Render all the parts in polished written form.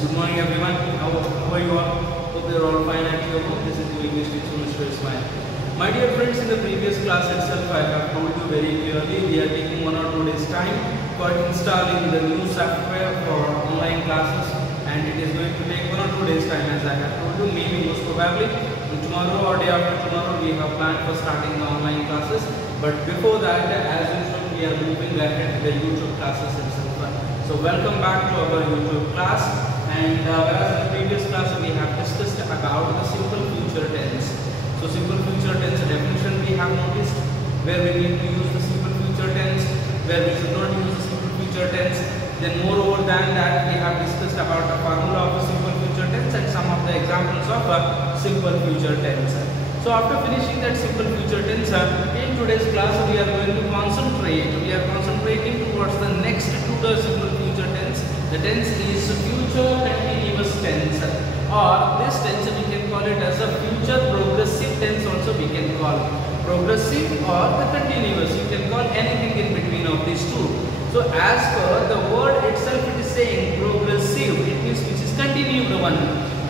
Good morning everyone. How are you all? Hope you are all fine at your home. This is your English teacher Mr. Ismail. My dear friends, in the previous class itself I have told you very clearly we are taking 1 or 2 days time for installing the new software for online classes, and it is going to take 1 or 2 days time, as I have told you. Maybe most probably tomorrow or day after tomorrow we have planned for starting the online classes, but before that, as usual, we are moving ahead with the YouTube classes itself. So welcome back to our YouTube class, and whereas in the previous class we have discussed about the simple future tense. So simple future tense definition we have noticed, where we need to use the simple future tense, where we should not use the simple future tense. Then moreover than that, we have discussed about the formula of the simple future tense and some of the examples of simple future tense. So after finishing that simple future tense, in today's class we are going to concentrate. We are concentrating towards the next to the simple future tense. The tense is future continuous tense, or this tense we can call it as a future progressive tense also we can call. Progressive or the continuous, you can call anything in between of these two. So as per the word itself, it is saying progressive, it means which is continued one.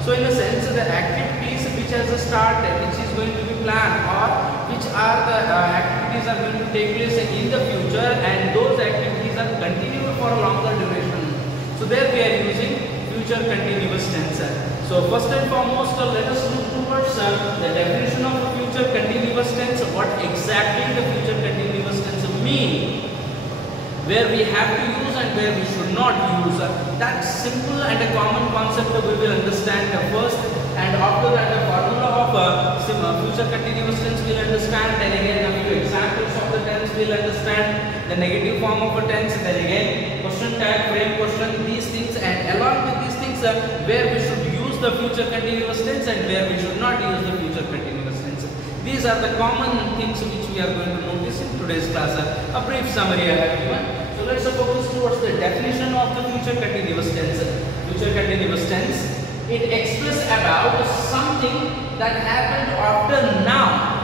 So in a sense, the activities which has a start, which is going to be planned, or which are the activities are going to take place in the future, and those activities are continued for a longer duration. So there we are using future continuous tense. So first and foremost, let us look towards the definition of a future continuous tense. What exactly the future continuous tense mean? Where we have to use and where we should not use. That simple and a common concept we will understand first, and after that the formula of future continuous tense we will understand. Then again a few examples of the tense we will understand. The negative form of a tense. Then again question tag, frame question, these things, and along with these things where we should use the future continuous tense and where we should not use the future continuous tense. These are the common things which we are going to notice in today's class. A brief summary I have given. So let's focus towards the definition of the future continuous tense. Future continuous tense, it expresses about something that happened after now.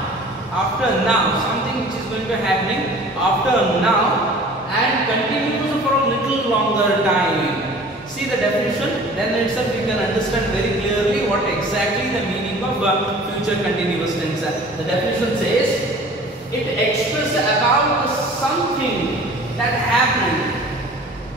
After now, something which is going to happening after now and continues for a little longer time. See the definition, then itself you can understand very clearly what exactly the meaning of future continuous tense. The definition says it expresses about something that happened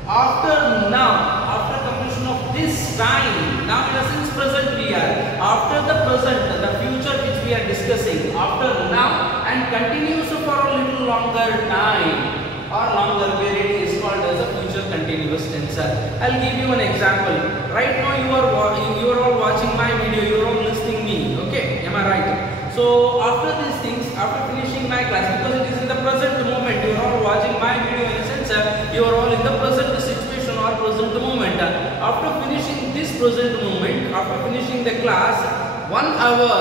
after now, after completion of this time. Now in a sense present we are. After the present, the future which we are discussing, after now and continues for a little longer time or longer period is called as a future continuous tense. I'll give you an example. Right now you are all watching my video, you are all listening me. Okay, am I right? So after these things, after finishing my class, because it is in the present moment, you are all watching my video, in a sense you are all in the present situation or present moment. After finishing this present moment, after finishing the class, 1 hour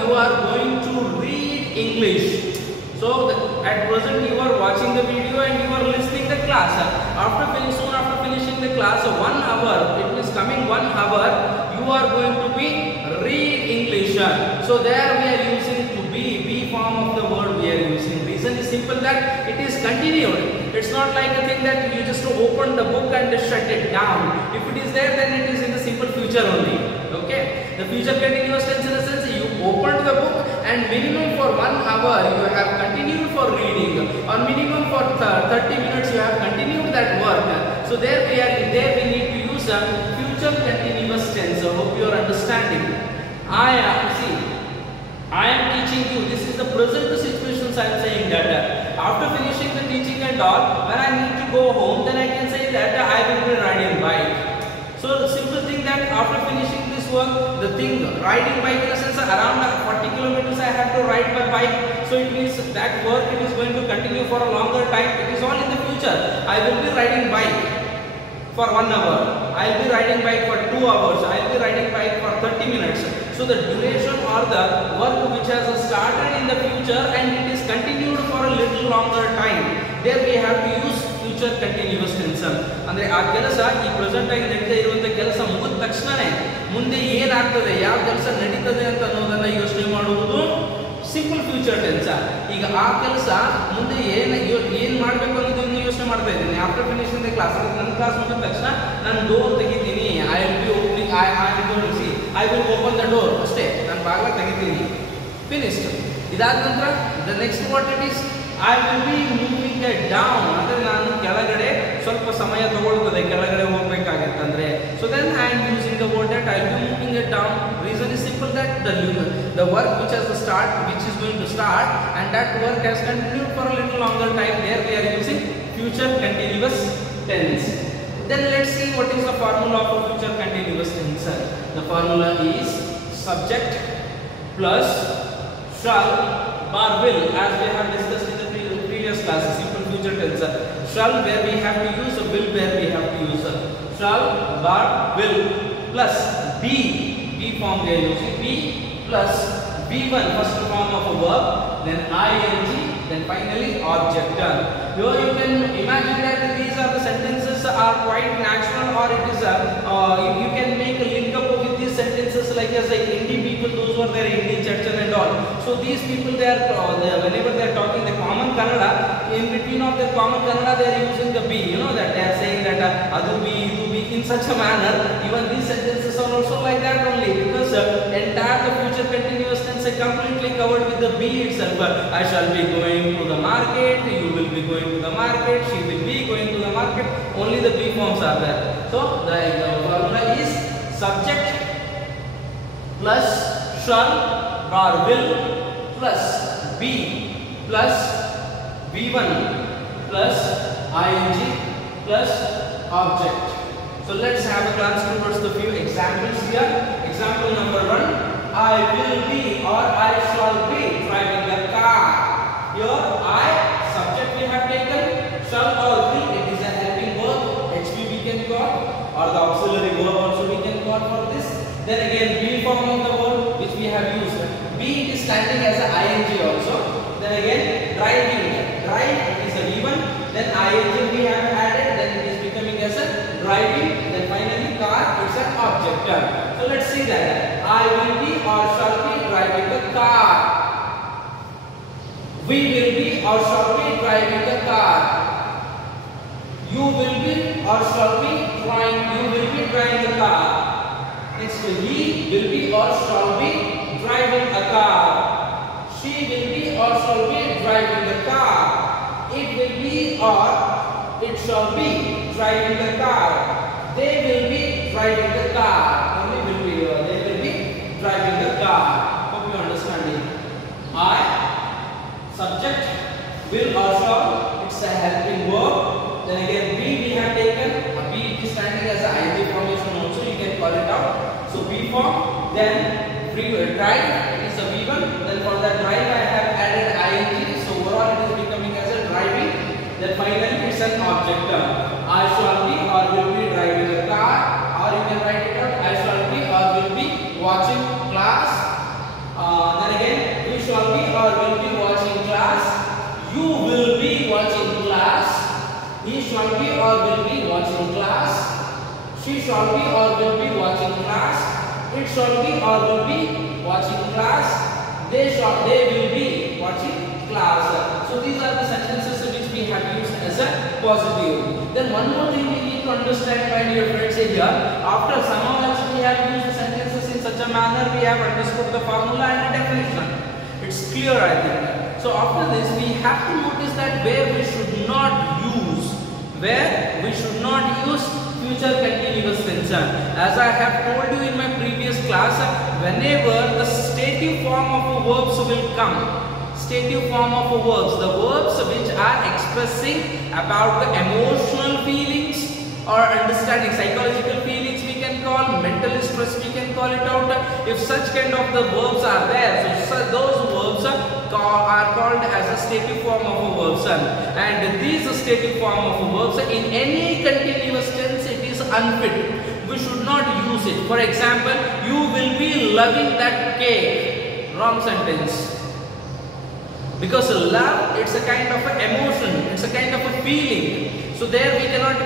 you are going to read English. So at present you are watching the video and you are listening the class. Soon after finishing the class, 1 hour, it is coming 1 hour, you are going to be read English. So there we are using to be form of the word we are using. Reason is simple that it is continued. It's not like a thing that you just open the book and shut it down. If it is there, then it is in the simple future only. Okay, the future continuous tense in the sense you opened the book and minimum for 1 hour you have continued for reading, or minimum for 30 minutes you have continued that work. So there we need to use a future continuous tense. I hope you are understanding. I am teaching you. This is the present situations I am saying that after finishing the teaching and all, when I need to go home, then I can say that I will be riding bike. So the simple thing that after finishing this work, the thing riding bike in a sense around 40 kilometers I have to ride by bike. So it means that work it is going to continue for a longer time. It is all in the future. I will be riding bike for 1 hour. I will be riding bike for 2 hours. I will be riding bike for 30 minutes. So the duration or the work which has started in the future and it is continued for a little longer time. There we have to use future continuous tense. ಅಂದ್ರೆ ಆ ಕೆಲಸ ಈ present ಆಗಿ ನಡೀತಾ ಇರುವಂತ ಕೆಲಸ ಮುಗಿದ ತಕ್ಷಣನೇ ಮುಂದೆ ಏನಾಗ್ತದೆ, ಯಾವ ಕೆಲಸ ನಡೀತದೆ ಅಂತ ಅನ್ನೋದನ್ನ ಯೋಚನೆ ಮಾಡುವುದು ಸಿಂಪಲ್ ಫ್ಯೂಚರ್ ಟೆನ್ಸ್. ಈಗ ಆ ಕೆಲಸ ಮುಂದೆ ಏನು ಮಾಡಬೇಕು ಅನ್ನೋದನ್ನು ಯೋಚನೆ ಮಾಡ್ತಾ ಇದ್ದೀನಿ. ಆಫ್ಟರ್ ಫಿನಿಶಿಂಗ್ ದ ಕ್ಲಾಸ್, ನನ್ನ ಕ್ಲಾಸ್ ಮುಗಿದ ತಕ್ಷಣ ನಾನು ಡೋರ್ ತೆಗಿತೀನಿ I will open the door. ಅಷ್ಟೇ, ನಾನು ಬಾಗಿಲ ತೆಗಿತೀನಿ. Finished. ಇದಾದ ನಂತರ the next what it is, I will be moving it down. ಅಂದರೆ ನಾನು ಕೆಳಗಡೆ ಸ್ವಲ್ಪ ಸಮಯ ತಗೊಳ್ತದೆ ಕೆಳಗಡೆ ಹೋಗಬೇಕಾಗಿತ್ತಂದ್ರೆ. So then I am using the word that I will be moving it down. Reason is simple that the work which has to start, which is going to start, and that work has continued for a little longer time. There we are using future continuous tense. Then let's see what is the formula for future continuous tense. The formula is subject plus shall bar will, as we have discussed in the previous classes. Simple future tense. Shall where we have to use, will where we have to use. Shall bar will plus be form we are using, be plus B1 first form of a verb, then ing, then finally object. Here you can imagine that these are the sentences are quite natural, or it is you can make a link up with these sentences like as a Hindi people, those who are there Hindi church and all. So these people they are whenever they are talking the common Kannada, in between of the common Kannada they are using the be, you know, that they are saying that adu be, idu be, in such a manner. Even these sentences are also like that only, because entire the future continuous tense is completely covered with the be itself. I shall be going to the market, you will be going to the market, she will be going to the market. Only the be forms are there. So the formula is subject plus shall or will plus be plus B1 plus ing plus object. So let's have a glance towards the few examples here. Example number 1, I will be or I shall be driving the car. Here I, subject we have taken, shall or will, it is a helping verb, HV we can call, or the auxiliary verb also we can call for this. Then again be form of the verb which we have used. Be is standing as a ing also. Then again driving, drive is a V1, then ing we have added, then it is becoming as a driving, then finally car is an object. So let's see that I will be or shall be driving the car. We will be or shall be driving the car. You will be or shall be driving the car. Next, he will be or shall be driving a car. She will be or shall be driving the car. It will be or it shall be driving the car. They will be driving the car. Only will be they will be driving the car. Hope you understand it. I, subject, will or shall, it's a helping verb. Then again be we have taken, be is standing as a ing formation also, you can call it out. So be form, then drive, it is a V1, then for that drive I have added ing, so overall it is becoming as a driving. Then finally it's an object. I shall be or will be driving a car, or you can write it out, I shall be or will be watching class. Then again you shall be or will be watching class. You will be watching class. He shall be or will be watching class. She shall be or will be watching class. It shall be or will be watching class. They will be watching class. So these are the sentences which we have used as a positive. Then one more thing we need to understand, my dear friends, here after somehow else we have used sentences in such a manner, we have understood the formula and the definition. It's clear, I think. So after this we have to notice that where we should not use future continuous tense. As I have told you in my previous class, whenever the stative form of verbs will come, stative form of verbs, the verbs which are expressing about the emotional feelings or understanding, psychological feelings we can call, mental stress we can call it out. If such kind of the verbs are there, so those verbs are called as a stative form of verbs, and these stative form of verbs in any continuous tense it is unfit. We should not use it. For example, you will be loving that cake. Wrong sentence. Because love, it's a kind of an emotion, it's a kind of a feeling. So there we can't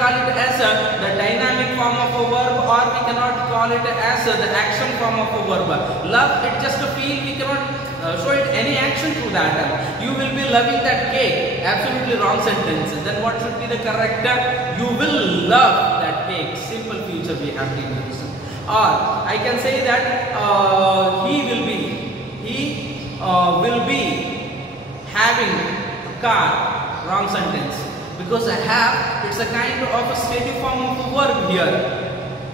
call it as the dynamic form of a verb, or we cannot call it as the action form of a verb. Love, it's just a feel, we cannot show it any action through that. You will be loving that cake. Absolutely wrong sentence. Then what should be the correct? You will love that cake. Simple future we have to use. Or I can say that he will be having a car. Wrong sentence, because I have, it's a kind of a stative form of a verb here.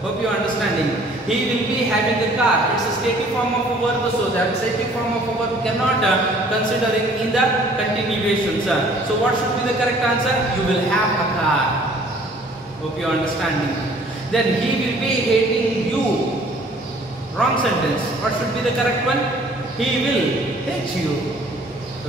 Hope you are understanding. He will be having a car. It's a stative form of a verb, so that stative form of a verb cannot consider it in the continuation, sir. So what should be the correct answer? You will have a car. Hope you are understanding. Then he will be hating you. Wrong sentence. What should be the correct one? He will hate you.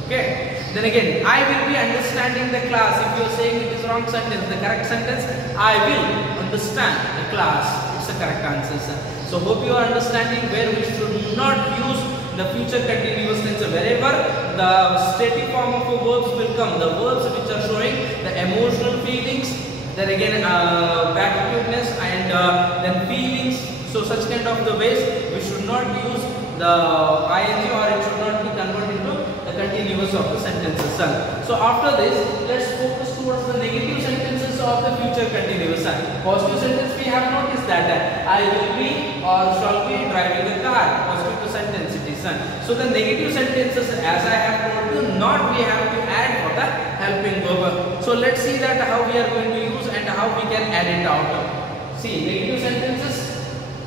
Okay. Then again, I will be understanding the class. If you are saying it is wrong sentence, the correct sentence, I will understand the class. It's the correct answer, sir. So hope you are understanding where we should not use the future continuous tense. Wherever the stative form of a verbs will come, the verbs which are showing the emotional feelings, then again attitudeness and then feelings. So such kind of the ways we should not use the ing, or it should not be converted into the continuous of the sentences, son. So after this, let's focus towards the negative sentences of the future continuous, son. Positive sentence we have noticed that I will be or shall be driving a car. Positive sentence it is, son. So the negative sentences, as I have told you, not we have to add for the helping verb. So let's see that how we are going to use and how we can add it out. See, negative sentences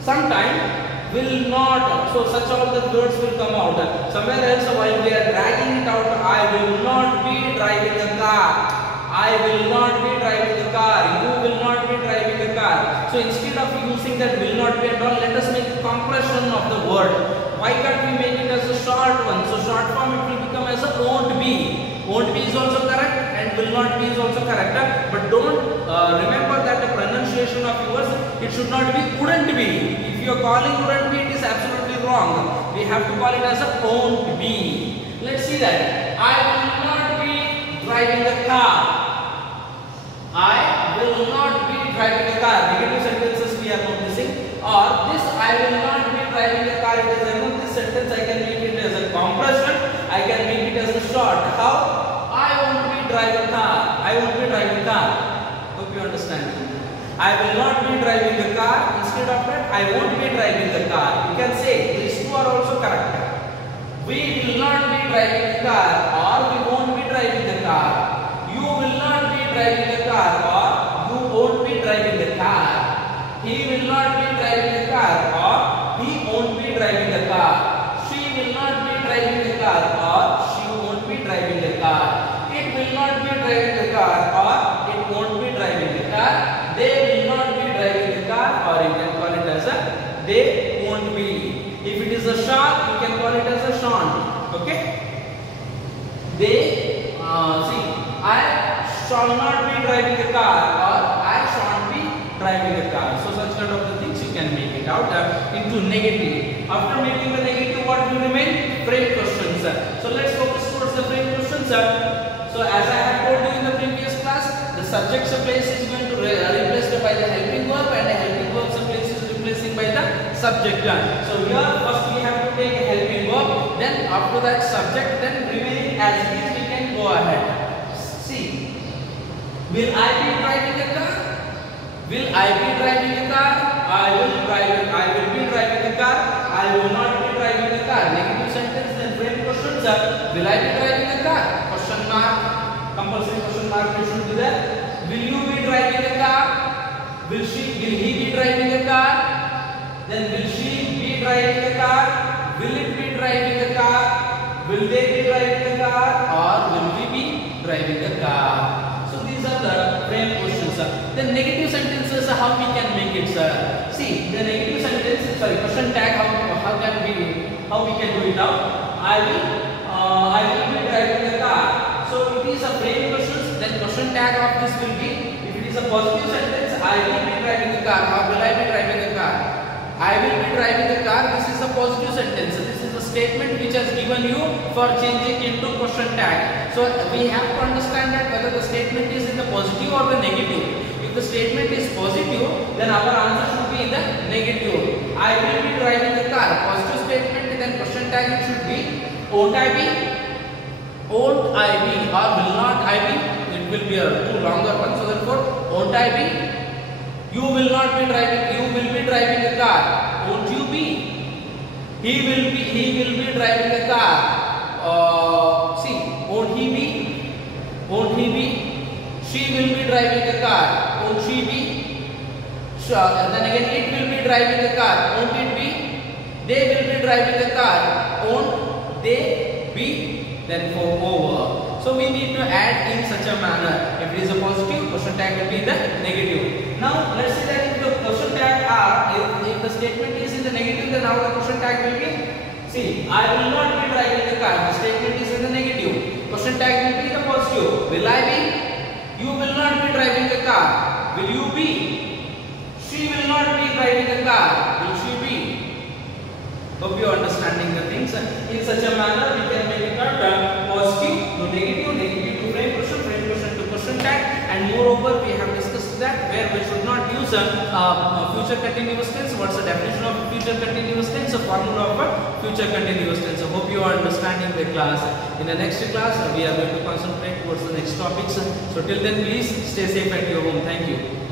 sometime will not, so such all the words will come out. Somewhere else while we are dragging it out, I will not be driving a car. I will not be driving a car. You will not be driving a car. So instead of using that will not be at all, let us make a compression of the word. Why can't we make it as a short one? So short form it will become as a won't be. Won't be is also correct and will not be is also correct. But don't remember that the pronunciation of yours, it should not be wouldn't be. If you are calling wouldn't be, it is absolutely wrong. We have to call it as a won't be. Let's see that. I will not be driving a car. I will not be driving a car. Negative sentences we are noticing. Or this I will not be driving a car. It is enough. This sentence I can make it as a compression. I can make it as a short. How? I won't be driving a car. I won't be driving a car. Hope you understand. I will not be driving a car. Instead of that, I won't be driving a car. You can say these two are also correct. We will not be driving a car, or we won't be driving a car. You will not be driving a car, or you won't be driving a car. He will not be driving a car, or he won't be driving a car. She will not be driving a car, or she won't be driving a car. It will not be driving a car, or it won't be driving a car. They will not be driving a car, or you can call it as a they won't be. If it is a shall, you can call it as a shan't. Okay? They see, I shall not be driving a car, or I shan't be driving a car. So such kind of the things you can make it out into negative. After making the negative, what will remain? Frame questions. So let's focus towards the frame questions. So as I have told you in the previous class, the subject's place is going to replaced by the helping verb, and the helping verb's place is replacing by the subject. So here first we have to take a helping verb, then after that subject, then remaining as it is we can go ahead. See, will I be driving a car? Will I be driving a car? I will be driving a car. I will not be driving a car. Negative sentence, then frame questions. Will I be driving a car? Question mark. Compulsory question mark should be there. Will you be driving a car? Will he be driving a car? Then will she be driving a car? Will it be driving a car? Will they be driving a car? Or will we be driving a car? So these are the frame questions. The negative sentences, how we can make it, sir? See, the negative sentence, question tag, how we can do it now? I will be driving a car. So it is a frame questions. Then question tag of this will be, if it is a positive sentence, I will be driving a car. Or will I be driving a car? I will be driving a car. This is a positive sentence. This is a statement which has given you for changing into question tag. So we have to understand that whether the statement is in the positive or the negative. If the statement is positive, then our answer should be in the negative. I will be driving a car. Positive statement, then question tag it should be won't I be? Won't I be? Or will not I be? It will be a too longer one. So therefore, won't I be? You will not be driving. You will be driving a car. Won't you be? He will be driving a car. See, won't he be? Won't he be? She will be driving a car. Won't she be? Sure. And then again, it will be driving a car. Won't it be? They will be driving a car. Won't they be? Then for over. So we need to add in such a manner. If it is a positive, question tag will be the negative. Now let's say that if the question tag are, if the statement is in the negative, then how the question tag will be? See, I will not be driving the car. The statement is in the negative. Question tag will be the positive. Will I be? You will not be driving the car. Will you be? She will not be driving the car. Will she be? Hope you are understanding the things. In such a manner, we can make it a positive to negative, negative to frame question to question tag, and moreover, we have discussed that where we should not use a future continuous tense. What's the definition of future continuous tense? A formula of a future continuous tense. So hope you are understanding the class. In the next class, we are going to concentrate towards the next topics. So till then, please stay safe at your home. Thank you.